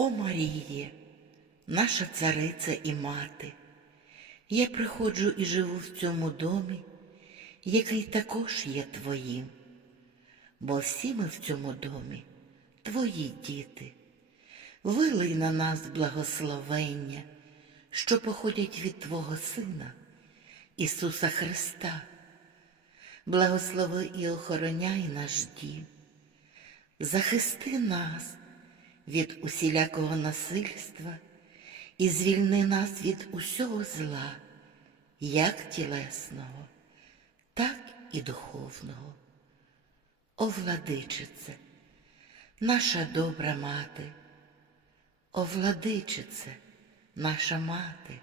О Маріє, наша цариця і мати, я приходжу і живу в цьому домі, який також є твоїм, бо всі ми в цьому домі твої діти. Вилий на нас благословення, що походять від Твого Сина, Ісуса Христа. Благослови і охороняй наш дім, захисти нас від усілякого насильства і звільни нас від усього зла, як тілесного, так і духовного. О владичице, наша добра мати, о владичице, наша мати,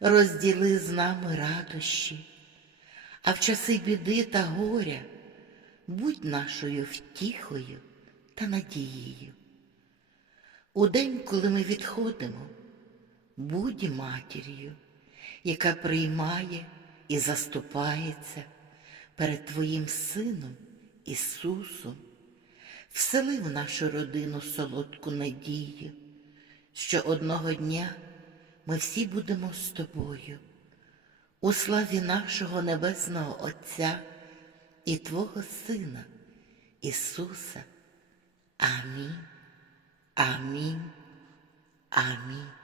розділи з нами радощі, а в часи біди та горя будь нашою втіхою та надією. У день, коли ми відходимо, будь матір'ю, яка приймає і заступається перед Твоїм Сином Ісусом, всели в нашу родину солодку надію, що одного дня ми всі будемо з тобою у славі нашого Небесного Отця і Твого Сина Ісуса. Amén. Amén.